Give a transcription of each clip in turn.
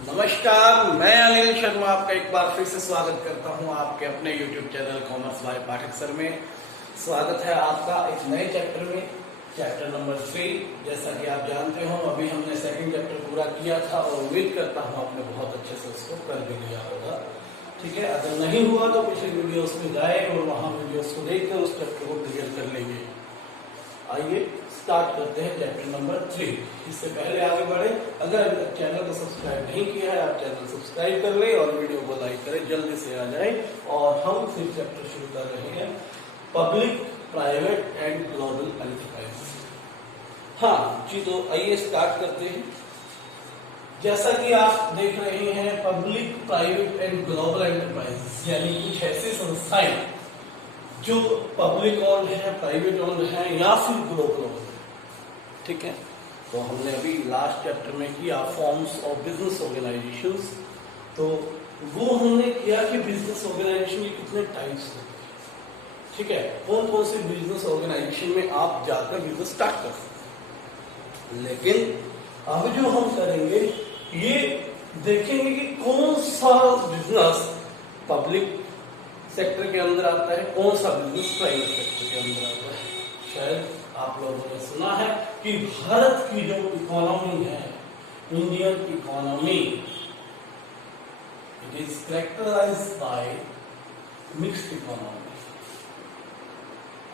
नमस्कार, मैं अनिल शर्मा आपका एक बार फिर से स्वागत करता हूं आपके अपने YouTube channel commerce by Pathak sir में। स्वागत है आपका एक नए चैप्टर में, चैप्टर नंबर 3। जैसा कि आप जानते हो अभी हमने सेकंड चैप्टर पूरा किया था और उम्मीद करता हूं आपने बहुत अच्छे से उसको कर भी लिया होगा। ठीक है, अगर नहीं हुआ तो पिछले वीडियोस में जाए और वहां वीडियोस को देखकर उस चैप्टर को क्लियर कर लेंगे। आइए स्टार्ट करते हैं चैप्टर नंबर 3। इससे पहले आगे बढ़े, अगर अभी तक चैनल को सब्सक्राइब नहीं किया है आप चैनल सब्सक्राइब कर लें और वीडियो को लाइक करें, जल्दी से आ जाए। और हम फिर चैप्टर शुरू कर रहे हैं, public, private and global enterprise. हाँ जी, तो आइए स्टार्ट करते हैं। जैसा कि आप देख रहे हैं, public, private and global enterprise यानी कुछ ऐसी संस्थाएं जो पब्लिक ओन्ड है, प्राइवेट ओन्ड है या फिर ग्लोबल ओन्ड है। ठीक है, तो हमने अभी लास्ट चैप्टर में किया फॉर्म्स ऑफ बिजनेस ऑर्गेनाइजेशंस। तो वो हमने किया कि बिजनेस ऑर्गेनाइजेशन के कितने टाइप्स होते हैं। ठीक है, कौन कौन से बिजनेस ऑर्गेनाइजेशन में आप जाकर बिजनेस स्टार्ट कर सकते हैं। लेकिन अब जो हम करेंगे ये देखेंगे कि कौन सा बिजनेस पब्लिक सेक्टर के अंदर आता है, कौन सा बिजनेस प्राइवेट सेक्टर के अंदर आता है। शायद आप लोगों ने सुना है कि भारत की जो इकोनॉमी है, Indian economy, it is characterised by mixed economy.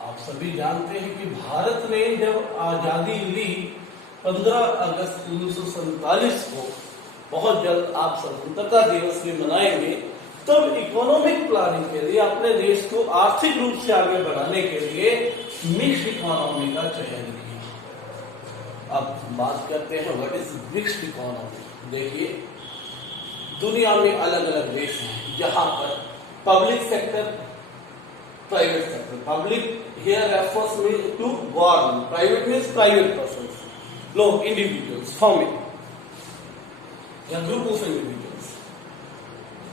आप सभी जानते हैं कि भारत ने जब आजादी ली 15 अगस्त 1947 को, बहुत जल्द आप स्वतंत्रता दिवस भी मनाएंगे, तब इकोनॉमिक प्लानिंग के लिए अपने देश को आर्थिक रूप से आगे बढ़ाने के लिए मिक्स्ड इकोनॉमी का चयन किया। अब बात करते हैं व्हाट इज मिक्स्ड इकोनॉमी। देखिए, दुनिया में अलग अलग देश हैं जहां पर public sector, private sector. Public here refers to government, private means private persons, लोग, इंडिविजुअल्स, फैमिली या ग्रुप ऑफ इंडिविजुअल्स।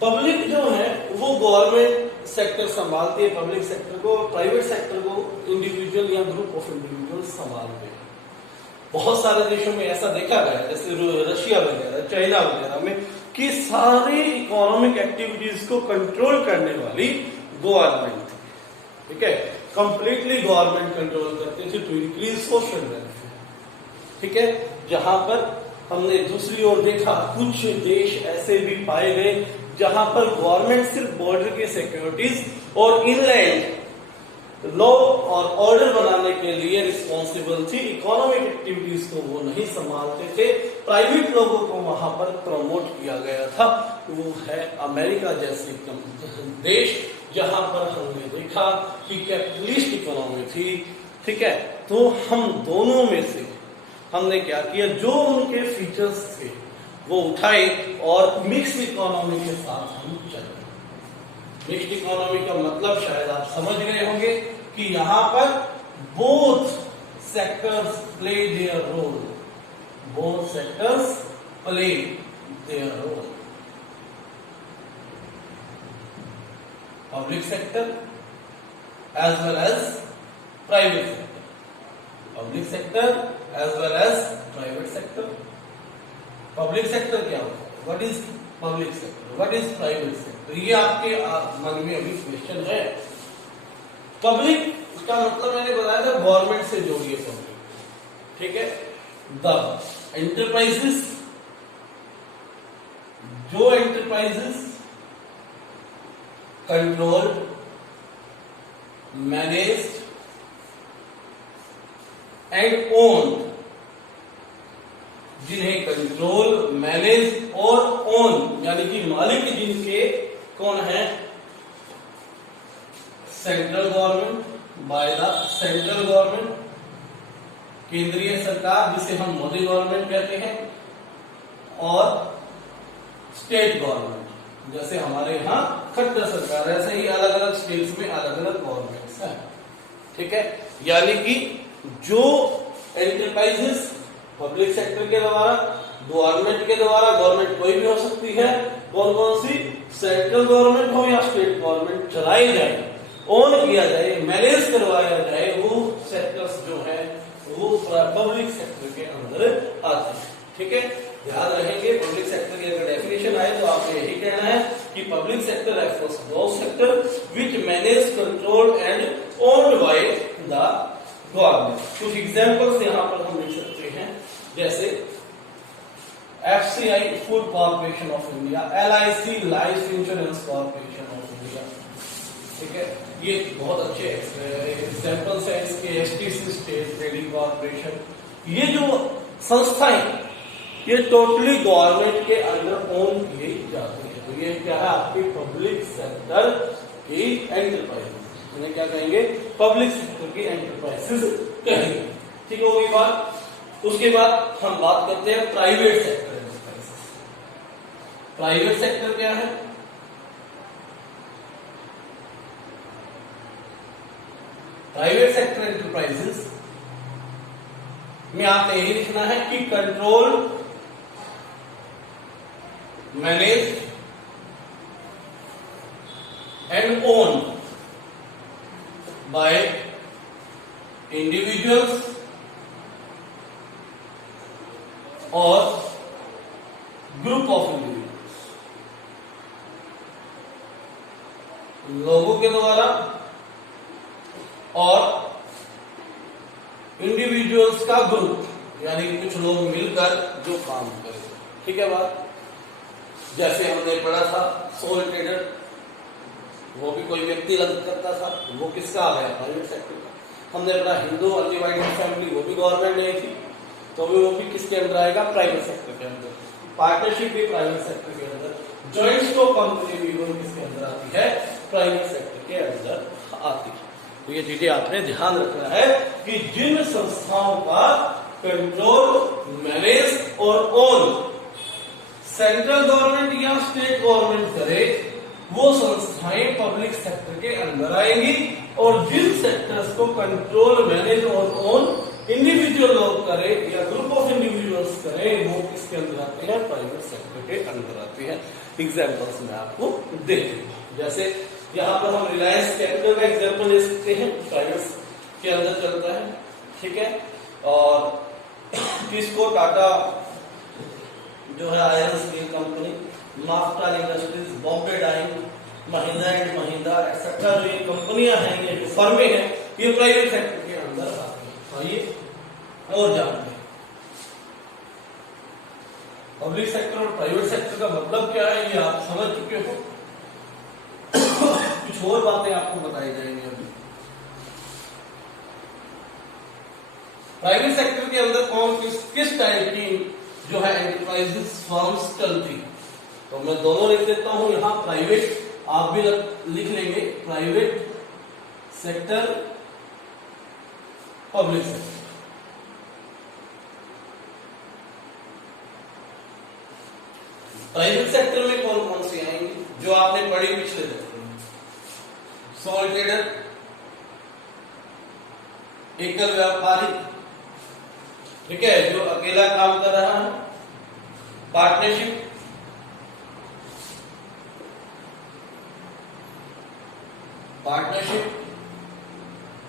पब्लिक जो है वो गवर्नमेंट सेक्टर संभालती है पब्लिक सेक्टर को, प्राइवेट सेक्टर को इंडिविजुअल या ग्रुप ऑफ इंडिविजुअल संभालते हैं। बहुत सारे देशों में ऐसा देखा गया है, जैसे रशिया वगैरह, चाइना वगैरह में, कि सारी इकोनॉमिक एक्टिविटीज को कंट्रोल करने वाली गवर्नमेंट थी। ठीक है, कंप्लीटली गवर्नमेंट कंट्रोल करती थी टू इंक्रीज सोशल वेलफेयर। ठीक है, जहां पर हमने दूसरी ओर देखा कुछ देश ऐसे भी पाए गए जहां पर गवर्नमेंट सिर्फ बॉर्डर की सिक्योरिटीज और इनलैंड लॉ और ऑर्डर बनाने के लिए रिस्पॉन्सिबल थी। इकोनॉमिक एक्टिविटीज को वो नहीं संभालते थे। प्राइवेट लोगों को वहां पर प्रमोट किया गया था। वो है अमेरिका जैसे देश, जहां पर हमने देखा कि कैपिटलिस्ट इकोनॉमी थी। ठीक है, तो हम दोनों में से हमने क्या किया, जो उनके फीचर्स थे वो उठाए और मिक्स्ड इकोनॉमी के साथ हम चले। मिक्स्ड इकोनॉमी का मतलब शायद आप समझ गए होंगे कि यहां पर both sectors play their role, both sectors play their role. Public sector as well as private sector, public sector as well as private sector. Public sector क्या होता है, what is public sector, what is private sector, ये आपके मन में अभी question है। Public का मतलब मैंने बताया था गवर्नमेंट से जोड़िए पब्लिक। ठीक है, द एंटरप्राइजेस, जो enterprises control, managed and owned, जिन्हें कंट्रोल, मैनेज और ओन यानी कि मालिक जिनके कौन है, central government, by the central government, केंद्रीय सरकार जिसे हम मोदी गवर्नमेंट कहते हैं, और स्टेट गवर्नमेंट जैसे हमारे यहाँ खट्टर सरकार, ऐसे ही अलग अलग स्टेट्स में अलग अलग गवर्नमेंट्स हैं। ठीक है, यानी कि जो एंटरप्राइजेस पब्लिक सेक्टर के द्वारा, गवर्नमेंट के द्वारा, गवर्नमेंट कोई भी हो सकती है, कौन कौन सी, सेंट्रल गवर्नमेंट हो या स्टेट गवर्नमेंट, चलाई जाए, ओन किया जाए, मैनेज करवाया जाए, वो सेक्टर्स जो है वो पब्लिक सेक्टर के अंदर आते हैं। ठीक है, ध्यान रहेंगे पब्लिक सेक्टर की अगर डेफिनेशन आए तो आपको यही कहना है कि public sector refers those sector which manage control and owned by the government. कुछ एग्जांपल्स यहां पर हम लिख सकते हैं, जैसे FCI food corporation of India, LIC life insurance corporation of India, ठीक है, ये बहुत अच्छे एग्जांपल्स हैं इसके। STC स्टेट ट्रेडिंग कॉर्पोरेशन, ये जो संस्थाएं ये टोटली गवर्नमेंट के अंडर ओन की जाती है। तो ये क्या है आपकी पब्लिक सेक्टर की एंटरप्राइजेस, इन्हें क्या कहेंगे पब्लिक सेक्टर की एंटरप्राइजेस कहेंगे, ठीक होगी बात। उसके बाद हम बात करते हैं private sector enterprises. Private sector क्या है? प्राइवेट सेक्टर एंटरप्राइजेस में आपने यही लिखना है कि control, manage and own by individuals और ग्रुप ऑफ इंडिविजुअल्स, लोगों के द्वारा और इंडिविजुअल्स का ग्रुप, यानी कि कुछ लोग मिलकर जो काम करें, ठीक है बात। जैसे हमने पढ़ा था सोल ट्रेडर, वो भी कोई व्यक्ति लग करता था, वो किसका आ गया प्राइवेट सेक्टर का। हमने पढ़ा हिंदू अनडिवाइडेड फैमिली, वो भी गवर्नमेंट नहीं थी, तो वो भी किसके अंदर आएगा प्राइवेट सेक्टर के अंदर। पार्टनरशिप भी प्राइवेट सेक्टर के अंदर, जॉइंट स्टॉक कंपनी भी वो किसके अंदर आती है प्राइवेट सेक्टर के अंदर आती है। तो ये चीजें आपने ध्यान रखना है कि जिन संस्थाओं का कंट्रोल, मैनेज और ओन सेंट्रल गवर्नमेंट या स्टेट गवर्नमेंट करे, वो संस्थाएं पब्लिक सेक्टर के अंदर आएंगी, और जिन सेक्टर्स को कंट्रोल, मैनेज और ओन इंडिविजुअल लोग करे या ग्रुप ऑफ इंडिविजुअल्स करे, वो किसके अंदर आते हैं प्राइवेट सेक्टर के अंदर आते हैं। एग्जाम्पल्स में आपको देते हैं, जैसे यहाँ पर हम रिलायंस कैपिटल का एग्जाम्पल ले सकते हैं, प्राइवेट के अंदर चलता है, ठीक है। और किसको टाटा जो है आयरन स्टील कंपनी, माफ्टा industries, Bombay dyeing, Mahindra and Mahindra etcetera, जो ये कंपनियां हैं, ये जो फर्में हैं, ये प्राइवेट सेक्टर के अंदर आती हैं। आइए और जानते हैं पब्लिक सेक्टर और प्राइवेट सेक्टर का मतलब क्या है, ये आप समझ चुके हो। कुछ और बातें आपको बताई जाएंगी अभी। प्राइवेट सेक्टर के अंदर कौन किस टाइप की जो है एंटरप्राइजेस फर्म्स चलती, तो मैं दोनों लिख देता हूं यहां, प्राइवेट आप भी लिख लेंगे, private sector, public sector. Private sector में कौन कौन सी आएंगी जो आपने पढ़ी पिछले दफे में? सोल ट्रेडर, एकल व्यापारी, ठीक है, जो अकेला काम कर रहा है। Partnership,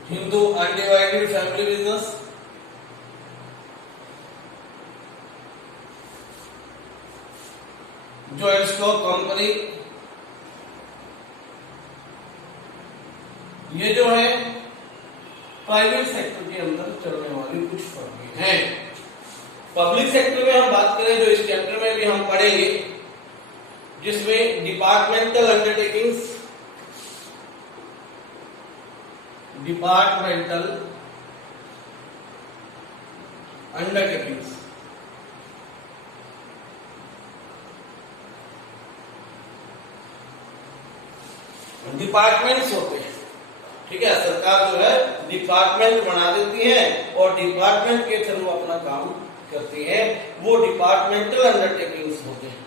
Hindu undivided family business, joint stock company, ये जो है प्राइवेट सेक्टर के अंदर चलने वाली कुछ फर्में हैं। पब्लिक सेक्टर में हम बात करें, जो इस चैप्टर में भी हम पढ़ेंगे, जिसमें डिपार्टमेंटल अंडरटेकिंग्स, डिपार्टमेंट्स होते हैं, ठीक है। सरकार जो है डिपार्टमेंट बना देती है और डिपार्टमेंट के थ्रू अपना काम करती है, वो डिपार्टमेंटल अंडरटेकिंग्स होते हैं,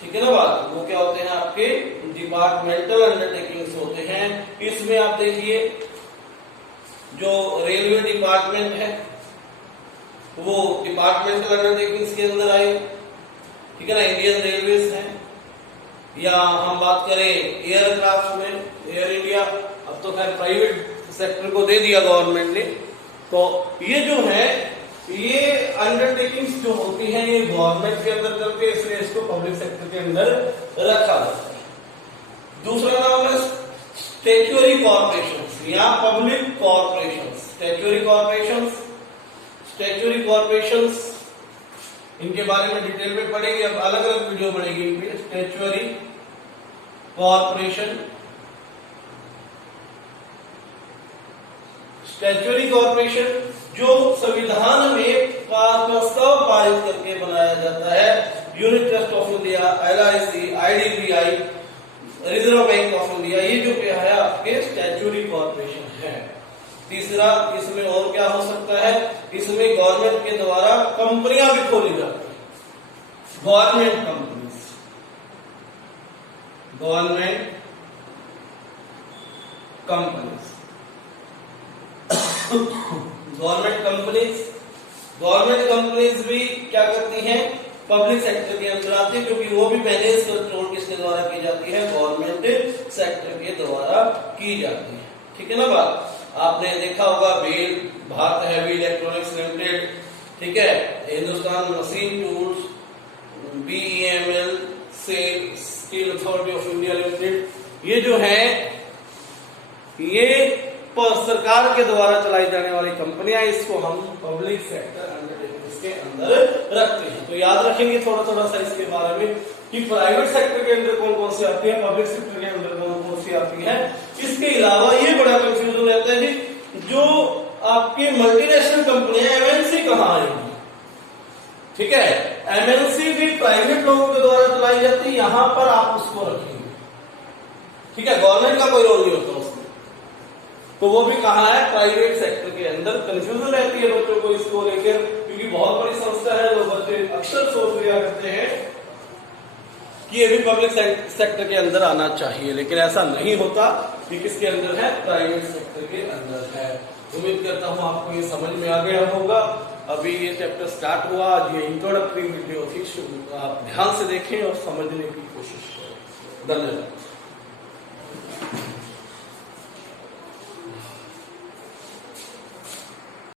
ठीक है ना बात। वो क्या होते हैं आपके डिपार्टमेंटल अंडरटेकिंग्स होते हैं। इसमें आप देखिए जो रेलवे डिपार्टमेंट है वो डिपार्टमेंटल अंडरटेकिंग्स के अंदर आए, ठीक है ना। इंडियन रेलवेज है, या हम बात करें एयरक्राफ्ट में एयर इंडिया, अब तो खैर प्राइवेट सेक्टर को दे दिया गवर्नमेंट ने, तो ये जो है ये अंडरटेकिंग्स जो होती हैं ये गवर्नमेंट के अंदर करते हैं, इसलिए इसको पब्लिक सेक्टर के अंदर रखा जाता है। दूसरा नाम है स्टैट्यूटरी कॉर्पोरेशंस या public corporations. Statutory corporations, statutory corporations इनके बारे में डिटेल में पढ़ेंगे, अब अलग अलग वीडियो बनेगी इनकी। स्टैट्यूटरी कॉर्पोरेशन, स्टैट्यूटरी कॉर्पोरेशन जो संविधान में प्रस्ताव पारित करके बनाया जाता है। Unit trust of India, LIC, IDBI, reserve bank of India, ये जो क्या है आपके स्टैट्यूटरी कॉर्पोरेशन है। तीसरा, इसमें और क्या हो सकता है, इसमें गवर्नमेंट के द्वारा कंपनियां भी खोली जाती है। Government companies, government companies, government companies भी क्या करती हैं, पब्लिक सेक्टर के अंदर आती है, क्योंकि वो भी मैनेज कंट्रोल किसके द्वारा की जाती है, गवर्नमेंट सेक्टर के द्वारा की जाती है। ठीक है ना बात। आपने देखा होगा BHEL, Bharat Heavy Electronics Limited, ठीक है, Hindustan Machine Tools, BEML, SAIL, Steel Authority of India Limited, ये जो है ये सरकार के द्वारा चलाई जाने वाली कंपनियां, इसको हम पब्लिक सेक्टर अंडरटेकिंग्स के अंदर रखते हैं। तो याद रखेंगे थोड़ा थोड़ा सा इसके बारे में कि प्राइवेट सेक्टर के अंदर कौन कौन सी आती है, पब्लिक सेक्टर के अंदर कौन कौन सी आती है। इसके अलावा ये बड़ा कंफ्यूजन रहता है जी, जो आपकी मल्टीनेशनल कंपनियां MNC कहाँ आएंगी। ठीक है, MNC भी प्राइवेट लोगों के द्वारा चलाई जाती है, यहां पर आप उसको रखेंगे। ठीक है, गवर्नमेंट का कोई रोल नहीं होता उसमें, तो वो भी कहा है प्राइवेट सेक्टर के अंदर। कंफ्यूजन रहती है बच्चों को इसको लेकर, क्योंकि बहुत बड़ी संस्था है, लोग बच्चे अक्सर सोच लिया करते हैं कि ये भी पब्लिक सेक्टर के अंदर आना चाहिए, लेकिन ऐसा नहीं होता। ये किसके अंदर है, प्राइवेट सेक्टर के अंदर है। उम्मीद करता हूं आपको ये समझ में आ गया होगा। अभी ये चैप्टर स्टार्ट हुआ, आज ये इंट्रोडक्टरी वीडियो थी, आप ध्यान से देखें और समझने की कोशिश करें। धन्यवाद।